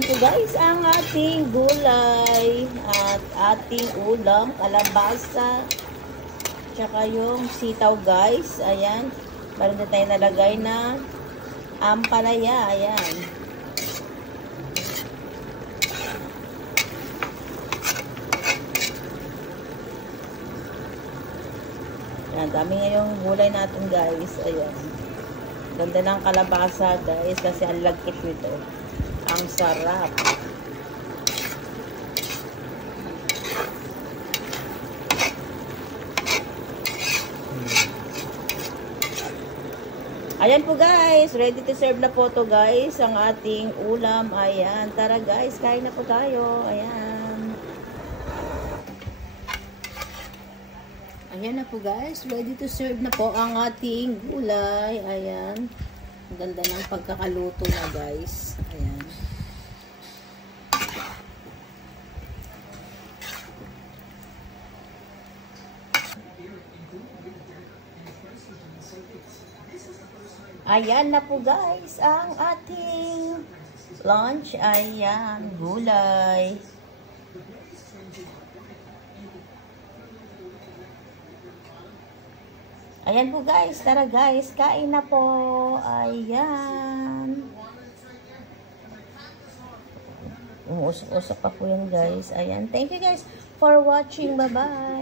Ayan po guys, ang ating gulay at ating ulam, kalabasa, tsaka yung sitaw guys. Ayan, meron na tayo nalagay na ampalaya. Ayan. Ayan, dami ngayong gulay natin guys. Ayan. Ganda ng kalabasa guys kasi ang lagkit nito. Ang sarap. Ayan po guys, ready to serve na po to guys, ang ating ulam. Ayan, tara guys, kain na po tayo. Ayan. Ayan na po guys, ready to serve na po ang ating gulay. Ayan. Ang ganda ng pagkakaluto na guys. Ayan. Ayan na po guys, ang ating lunch. Ayan, gulay. Ayan po guys, tara guys, kain na po. Ayan. Umusok-usok pa po yan guys. Ayan, thank you guys for watching. Bye-bye.